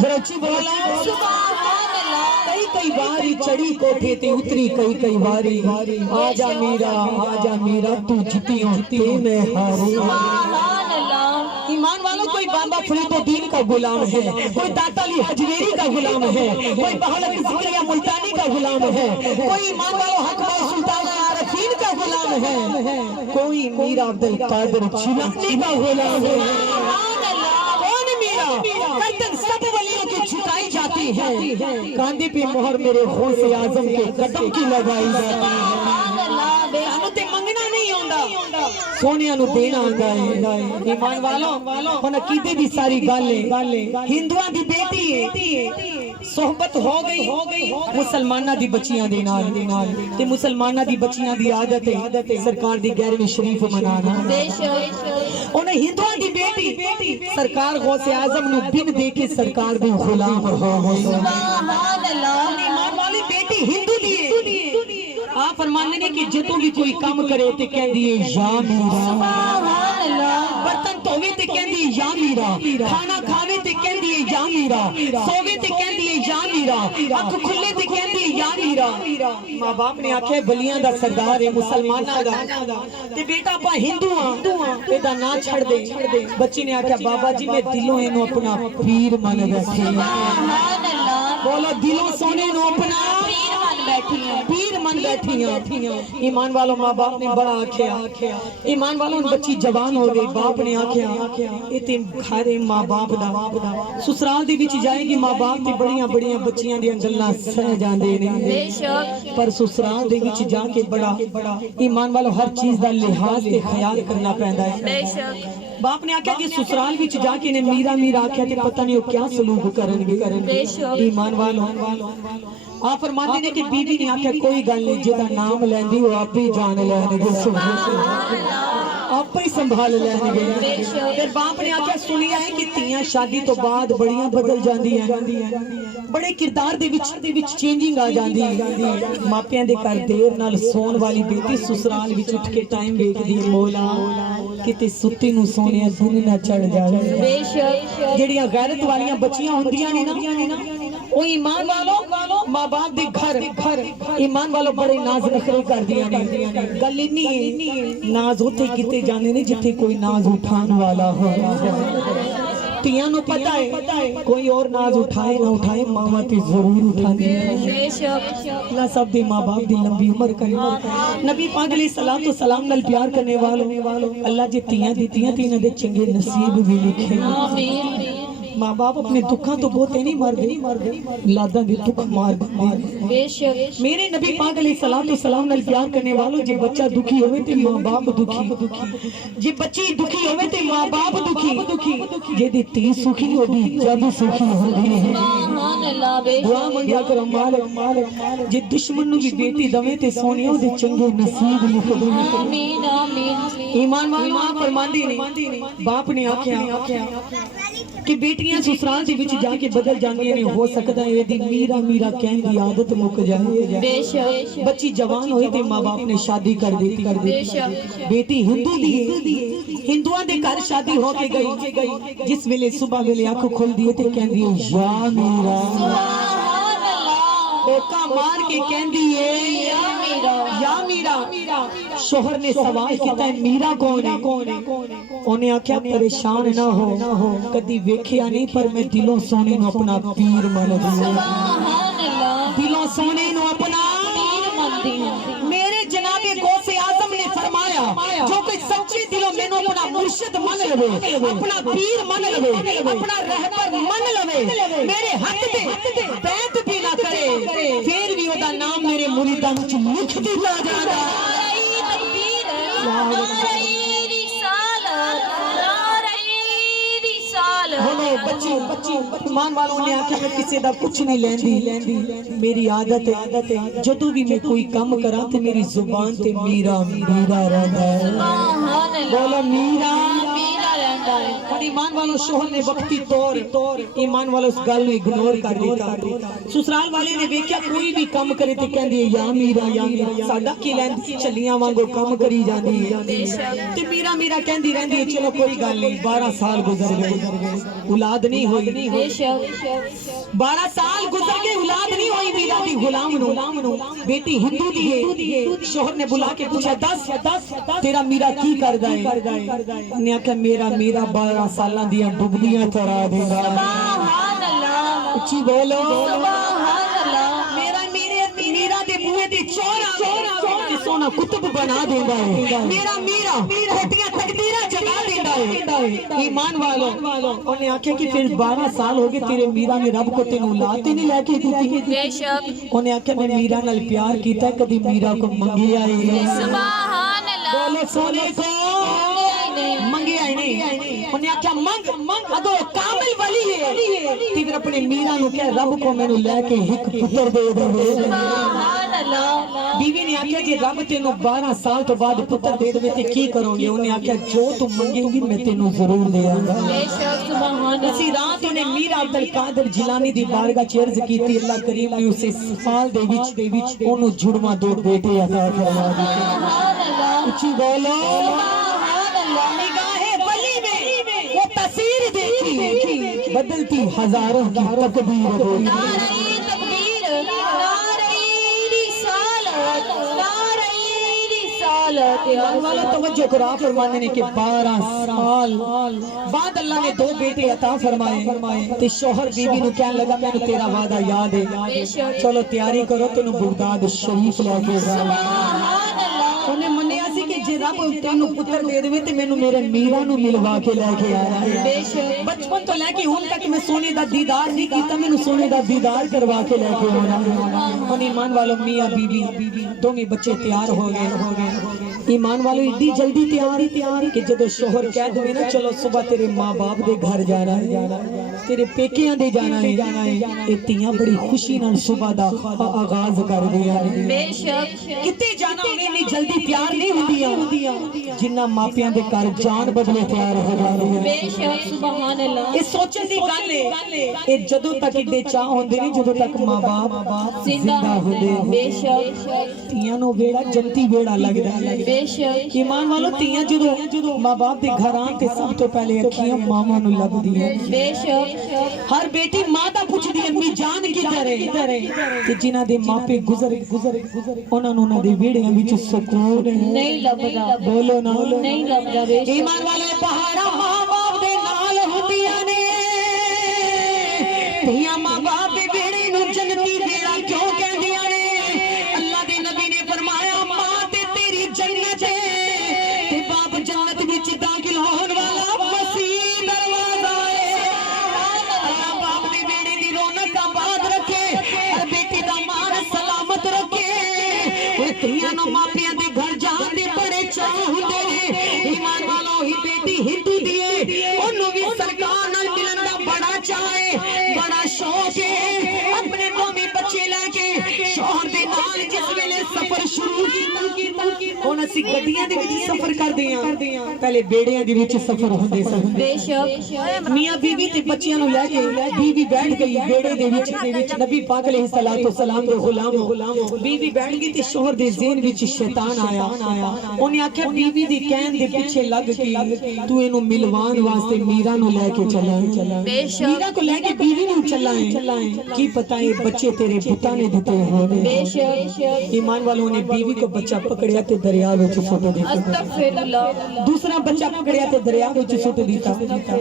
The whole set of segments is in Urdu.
ذرا اچھی بولا کئی باری چڑھی کوٹھے تے اتری کئی باری آجا میرا تو جتیوں تے میں ہاری ایمان والوں کوئی بابا فرید الدین کا غلام ہے، کوئی داتا علی حجویری کا غلام ہے، کوئی بہلت ذکریہ ملتانی کا غلام ہے، کوئی ایمان والوں حق بائی سلطان عارفین کا غلام ہے، کوئی میر عبدالقادر جیلانی کا غلام ہے۔ کون میرا؟ گردن سب ولیوں کی جھکائی جاتی ہے، کاندھے پہ مہر میرے غوث اعظم کے قدم کی لگائی جاتی ہے۔ منگنا نہیں ہوندا، سونے انو دینا آنگا ہے۔ ایمان والوں ہن عقیدے دی ساری گالیں ہندوؤں دی بیٹی صحبت ہو گئی مسلمانہ دی بچیاں دے نال تے مسلمانہ دی بچیاں دی عادت ہے سرکار دی 11ویں شریف منانا۔ انہیں ہندوؤں دی بیٹی سرکار غوث اعظم نو بن دے کے سرکار دی غلام ہو گئی۔ سبحان اللہ، ایمان والی بیٹی ہندو دیئے آپ فرمانے نے کہ جتوں بھی کوئی کام کرے تے کہہ دیئے یا میرا، برتن تووے تے کہہ دیئے یا میرا، کھانا کھاوے تے کہہ دیئے یا میرا، سووے تے کہہ دیئے یا میرا، اکھ کھلے تے کہہ دیئے یا میرا۔ ماں باپ نے آکھے بلیاں دا سردار ہے مسلمانہ دا تے بیٹا پا ہندو ہاں پیدا نہ چھڑ دے۔ بچی نے آکھا بابا جی میں دلوں انو اپنا پیر من بیٹھے، بولا دلوں سونے انو اپنا پیر من بیٹھی ہیں۔ ایمان والوں ماں باپ نے بڑا آکھیا، ایمان والوں بچی جوان ہو گئی، باپ نے آکھیا اتنے کھارے ماں باپ دا سسرال دی بچ جائے گی، ماں باپ دی بڑیاں بچیاں دی انگلہ سہ جان دے پر سسرال دی بچ جا کے بڑا ایمان والوں ہر چیز دا لحاظ تے خیال کرنا پہندا ہے۔ باپ نے آکھیا کہ سسرال بچ جا کے انہیں میرا آکھیا تے پتہ نہیں وہ کیا سلوک کرن گے۔ ایمان والوں آپ فرماتے ہیں کہ بی بی نے آکھیا کوئی گل نہیں جدا نام لیندی وہ آپ ہی جان لینے گے، آپ ہی سنبھال لینے گے۔ پھر باپ نے آکھیا سنیا ہے کہ تیاں شادی تو بعد بڑیاں بدل جاندی ہیں، بڑے کردار دے وچ چینجنگ آ جاندی ہے۔ ماپیاں دے کر دیر نال سون والی بیٹی سسرال وچ اٹھ کے ٹائم ویکھ دی مولا کتے ستی نو سونیا دن نہ چڑھ جائے۔ جڑیاں غیرت والیاں بچیاں ہوندیاں نے نا وہ ایمان والوں ماں باپ دے گھر ایمان والوں بڑے ناز نخرے کر دیا نے۔ گل نہیں ہے ناز ہوتے کتے جانے نے جتھے کوئی ناز اٹھان والا ہو۔ تیاں نو پتہ ہے کوئی اور ناز اٹھائے نہ اٹھائے ماما تے ضرور اٹھانے ہیں۔ اللہ سب دے ماں باپ دی لمبی عمر کرے، نبی پاک علیہ السلام نال پیار کرنے والوں اللہ جے تیاں تینہ دے چنگے نصیب بھی لکھے۔ ماں باپ اپنے دکھاں تو بہتے نہیں مار دے، لادہ دے دکھ مار دے۔ میرے نبی پاک علیہ السلام نال پیار کرنے والوں جے بچہ دکھی ہوئے تے ماں باپ دکھی، جے بچی دکھی ہوئے تے ماں باپ دکھی، جے دی تی سکھی ہو دی جب سکھی ہو دی۔ دعا منگیا کرو مالک جے دشمن نو بھی بیٹی دوے تے سونیوں دے چنگے نصیب لکھ دے۔ ایمان والوں آپ فرماندی نہیں، باپ نے آکھیا کہ بیٹیاں سسرال دی وچ جا کے بدل جاندیاں نہیں، ہو سکتا ہے دی میرا کہن دی عادت مک جائے۔ بچی جوان ہوئی تے ماں باپ نے شادی کر دیتی، بیٹی ہندو دی ہندوؤں دے گھر شادی ہو کے گئی، جس ویلے صبح ویلے آنکھ کھل دیے تے کہندی ہے یا میرا، اوکا مار کے کہندی ہے یا میرا۔ شوہر نے سوال کیتا ہے میرا کون ہے؟ انہیں آکھیا پریشان نہ ہو، کدی ویکھیا نہیں پر میں دلوں سونے نو اپنا پیر من دیا، دلوں سونے نو اپنا میرے جناب غوث اعظم نے فرمایا جو کوئی سچے دلوں میں نو اپنا مرشد من لوے، اپنا پیر من لوے، اپنا رہبر من لوے، میرے حق دے بیعت بھی نہ کرے پھر بھی وہ دا نام میرے مریداں وچ لکھ دیا جانا۔ بچی ایمان والوں نے آکھیا میں کسی دا کچھ نہیں لیندی، میری عادت ہے جدوں بھی میں کوئی کام کراں تے میری زبان تے میرا رہندا ہے، بولا میرا اور ایمان والوں شوہر نے وقتی طور ایمان والوں اس گل میں اگنور کر دیتا سسرال والے نے دیکھا کوئی بھی کام کرے تے کہندی ہے یا میرا ساڈا کی لیندی چلیاں وانگو کام کری جاندی ہے تے میرا کہندی رہندی ہے چلو کوئی گل نہیں 12 سال گزر گئے اولاد نہیں ہوئی 12 سال گزر گئے اولاد نہیں ہوئی میرا دی غلام نو بیٹی ہندو دی ہے شوہر نے بلا کے پوچھا 10 تیرا میرا کی کردا ہے انہیں کہا میرا 12 سالاں دیاں ڈبدیاں چرا دیندا سبحان اللہ اچھی بولو سبحان اللہ میرا دے بوئے دی چورا تے سونا کتب بنا دیندا ہے میرا کھوٹیاں تقدیراں جگا دیندا ہے ایمان والو انہیں آکھیا کہ پھر 12 سال ہو گئے تیرے میرا نے رب کو تینوں اولاد نہیں لے کے دی بے شک انہیں آکھیا میں میرا نال پیار کیتا ہے کبھی میرا کو منگیا ہے سبحان اللہ بولے سونے کو منگیا ہی نہیں انہیں آکھیا منگ ادو کامل ولی ہے تی پھر اپنے میرا نو کہہ رب کو میں نو لے کے ایک پتر دے دے سبحان اللہ بیوی نے آکھیا جی رب تینوں 12 سال تو بعد پتر دے دے تے کی کرو گے انہیں آکھیا جو تم منگے گی میں تینوں ضرور دے آنگا بے شک سبحان اللہ اسی رات انہیں میر عبدالقادر جیلانی دی بارگاہ چرز کی تھی اللہ کریم نے اسے سال دے وچ انہوں جھڑما 2 بیٹے عطا فرما دی سبحان اللہ اچھی بولو سبحان اللہ نگاہ ولی میں وہ تصویر دیکھی بدلتی ہزاروں کی تقدیر ہوئی نعرہ تکبیر نعرہ رسالت نعرہ رسالت والا توجہ کرا فرمانے نے کہ 12 سال بعد اللہ نے 2 بیٹے عطا فرمائے تے شوہر بیوی نو کہنے لگا میں نے تیرا وعدہ یاد ہے چلو تیاری کرو تینوں بغداد شریف لے کے سبحان اللہ انہیں منیا سی کہ جی رب تینوں پتر دے دے تے مینوں میرے میرا نو ملوا کے لے کے آیا ہے بچپن تو لے کے ہون تک میں سونے دا دیدار نہیں کیتا مینوں سونے دا دیدار کروا کے لے کے آنا ان ایمان والوں میاں بیوی دونوں بچے تیار ہو گئے ایمان والوں اتنی جلدی تیار کہ جب شوہر کہہ دے نا چلو صبح تیرے ماں باپ دے گھر جانا ہے تیرے پیکیاں دے جانا ہے یہ تیاں بڑی خوشی نال صبح دا آغاز کر دیا بے شک کتے جانا انہیں نہیں جلدی تیار نہیں ہوندیاں جنہ ماپیاں دے کار جان بدلے تیار ہو جانے ہیں بے شک سبحان اللہ اس سوچن دی گل ہے اے جدوں تک ایڈے چاہ ہوندے نہیں جدوں تک ماں باپ زندہ ہوندے بے شک تیاں نو ویڑا جنتی ویڑا لگدا ہے بے شک ایمان والو تیاں جدوں ماں باپ دے گھر آن تے سب تو پہلے اکھیاں ماما نو لگدی ہیں بے شک ہر بیٹی ماں دا پوچھدی ہے امی جان کدھر ہے تے جنہاں دے ماپے گزر انہاں نوں دے ویڑیاں وچ سکون نہیں لبدا بولو نا نہیں لبدا ایمان والے پہاڑاں ماں باپ دے نال ہوندیاں نے تیاں ماں باپ دے ویڑے نوں جنتی ویڑا کیوں کہندیاں نے اللہ دے نبی نے فرمایا ماں تے تیری جنت ہے تے باپ جنت وچ داخل ہون والا وسیع دروازہ ہے اللہ باپ دے ویڑے دی رونق آباد رکھے ہر بیٹی دا مان سلامت رکھے اوے تیاں نوں ماپیاں دے گھر جان دے بڑے چاہ ہوندے نے ایمان والوں ہی بیٹی ہندو دیے انہوں بھی سرکار نال ملن دا بڑا چاہے بڑا شوق ہے اپنے قومی بچے لے کے شوہر دے نال جس ویلے سفر شروع کیتا ہن اسی گڈیاں دے وچ سفر کردے ہاں پہلے بیڑیاں دے وچ سفر ہوندے سن بے شک میاں بیوی تے بچیاں نوں لے کے بیوی بیٹھ گئی بیڑے دے وچ نبی پاک علیہ الصلوۃ والسلام دے غلام بیوی بیٹھ گئی تے شوہر دے ذہن وچ شیطان آیا انہیں آکھیا بیوی دی کہن دے پیچھے لگ کے تو اینو ملوان واسطے میرا نو لے کے چلا میرا کو لے کے بیوی نو چلائیں کی پتہ ہے بچے تیرے پتا نے دیتے ہونے بے شک ایمان والوں نے بیوی کو بچہ پکڑیا تے دریا وچ سٹ دتا استغفر اللہ دوسرا بچہ پکڑیا تے دریا وچ سٹ دتا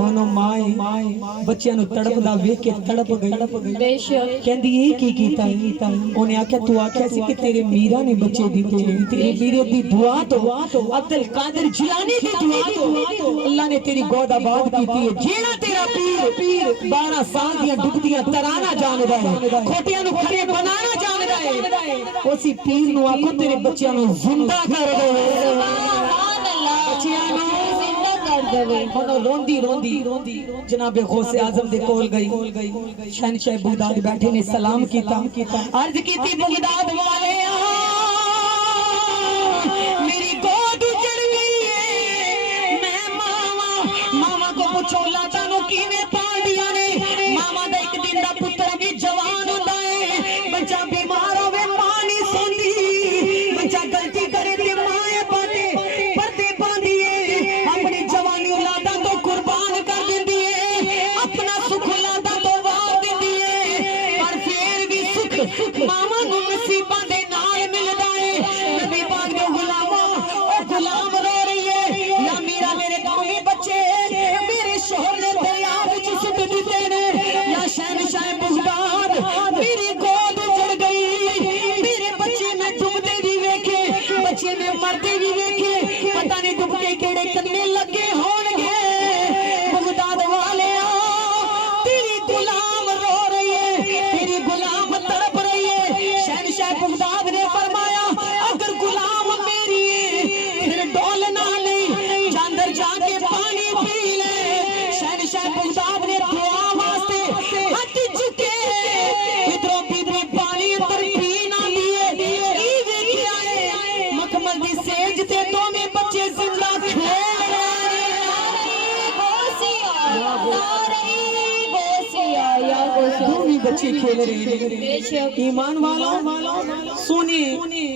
ہن ماں بچیاں نو تڑپدا ویکھ کے تڑپ گئی بے شک کہندی اے کی کیتا انہیں آکھیا تو آکھیا سی کہ تیرے میرا نے بچے دیتے تیرے میرے دی دعا تو عبدالقادر جیلانی دی دعا تو اللہ نے تیری گود آباد کیتی ہے جیڑا تیرا پیر 12 سال دیاں ڈبدیاں ترانا جاندا ہے کھوٹیاں نو کھڑے بنانا جاندا ہے اسی پیر نو آکھو تیرے بچیاں نو زندہ کر دے سبحان اللہ بچیاں نو زندہ کر دے ہن روندی جناب غوث اعظم دے کول گئی شہنشاہ بغداد بیٹھے نے سلام کیتا عرض کیتی بغداد والے میری گود اجڑ گئی ہے میں ماما اپنا سکھ لادا تو وار دیندی ہے پر پھر بھی سکھ ماما نو نصیباں دے نال ملدا ہے نبی پاک دے غلاماں او غلام رو رہی ہے یا میرا میرے گاؤں بچے میرے شوہر نے دریا وچ سٹ دتے نے یا شہنشاہ بغداد میری گود اجڑ گئی میرے بچے میں ڈوبدے بھی ویکھے بچے میں مردے بھی ویکھے پتہ نہیں ڈوب کے کیڑے کنے لگے ہون گے بغداد والے تیری غلام رو رہی ہے تیری غلام تڑپ رہی ہے شہنشاہ بغداد نے فرمایا اگر غلام میری ہے پھر ڈولنا نہیں جاندر جا کے پانی پی لے شہنشاہ بغداد نے دعا واسطے ہاتھ جھکے ادھروں بی بی پانی اندر پی نہ لیے ای ویکھیا ہے مکمل دی سیج تے دوویں بچے زندہ کھیل رہے دوویں بچے کھیل رہے ہیں ایمان والوں سونے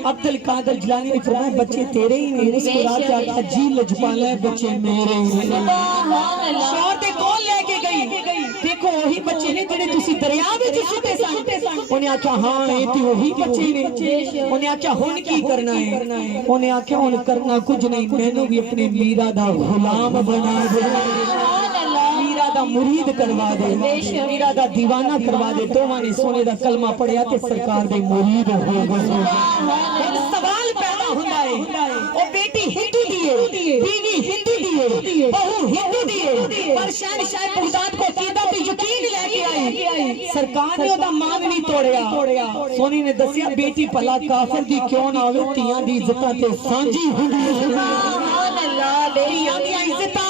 عبد القادر جیلانی نے فرمایا بچے تیرے ہی نہیں مسکرا کے آقا جی لجپالا ہے بچے میرے ہی نہیں شوہر تے کون لے کے گئی دیکھو وہی بچے نے جڑے تسی دریا وچ سٹے سن انہیں آکھیا ہاں یہ تے وہی بچے نے انہیں آکھیا ہن کی کرنا ہے انہیں آکھیا ہن کرنا کچھ نہیں مینوں بھی اپنے میرا دا غلام بنا دے میرا دا مرید کروا دے میرا دا دیوانہ کروا دے دوواں نے سونے دا کلمہ پڑھیا تے سرکار دے مرید ہو گئے سوال پیدا ہوندا ہے او بیٹی ہندو دی ہے بیوی ہندو دی ہے بہو ہندو دی ہے پر شہنشاہ بغداد کو عقیدہ تے یقین لے کے آئی سرکار نے اودا مان نہیں توڑیا سونی نے دسیا بیٹی بھلا کافر دی کیوں نہ ہوے تیاں دی عزتاں تے سانجھی ہوندی ہے سبحان اللہ تیاں دی عزتاں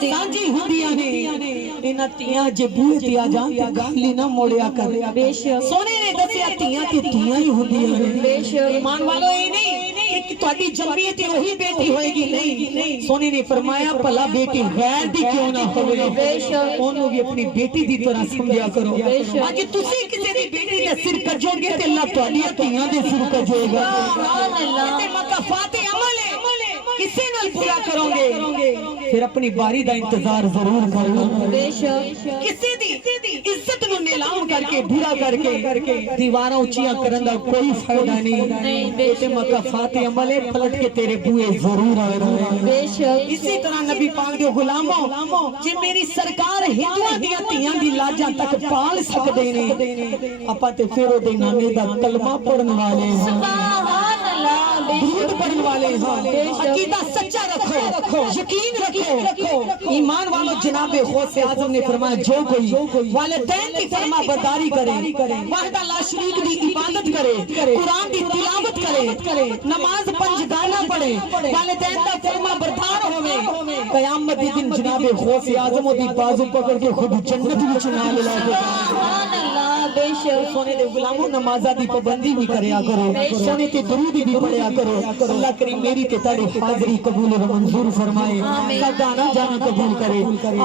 سانجھی ہوندیاں نے انہاں تیاں جے بوئے تے آ جان تے گالی نہ موڑیا کر سونے نے دسیا تیاں تے تیاں ہی ہوندیاں نے ایمان والو اے نہیں کہ تہاڈی جمعیت وہی بیٹی ہوئے گی نہیں سونے نے فرمایا بھلا بیٹی غیر دی کیوں نہ ہوے اونوں بھی اپنی بیٹی دی طرح سمجھیا کرو اج تسی کسے دی بیٹی دے سر کجو گے تے اللہ تہاڈی تیاں دے سر کجے گا سبحان اللہ تے مکافات عمل ہے کسے نال پورا کرو گے پھر اپنی باری دا انتظار ضرور کرو کسی دی عزت نو نیلام کر کے برا کر کے دیواراں اونچیاں کرن دا کوئی فائدہ نہیں تے مکافات عمل ہے پلٹ کے تیرے بوئے ضرور آئے اسی طرح نبی پاک دے غلاموں جے میری سرکار ہندوؤں دیاں تیاں دی لاجاں تک پال سکدے نے اپاں تے پھر او دے نانے دا کلمہ پڑھن والے سبحان اللہ درود پڑھن والے ہاں عقیدہ سچا رکھو یقین رکھو ایمان والو جناب غوث اعظم نے فرمایا جو کوئی والدین کی فرما برداری کرے وحدہ لا شریک دی عبادت کرے قرآن دی تلاوت کرے نماز پنجگانہ پڑھے والدین دا فرما بردار ہوئے قیامت دی دن جناب غوث اعظم دی بازو پکڑ کے خود جنت وچ نال لے جائے سبحان اللہ بے شک سونے دے غلاموں نمازاں دی پابندی بھی کریا کرو سونے تے درود بھی پڑھیا کرو اللہ کریم میری تے تیری حاضری قبول و منظور فرمائے سب آنا جانا قبول کرے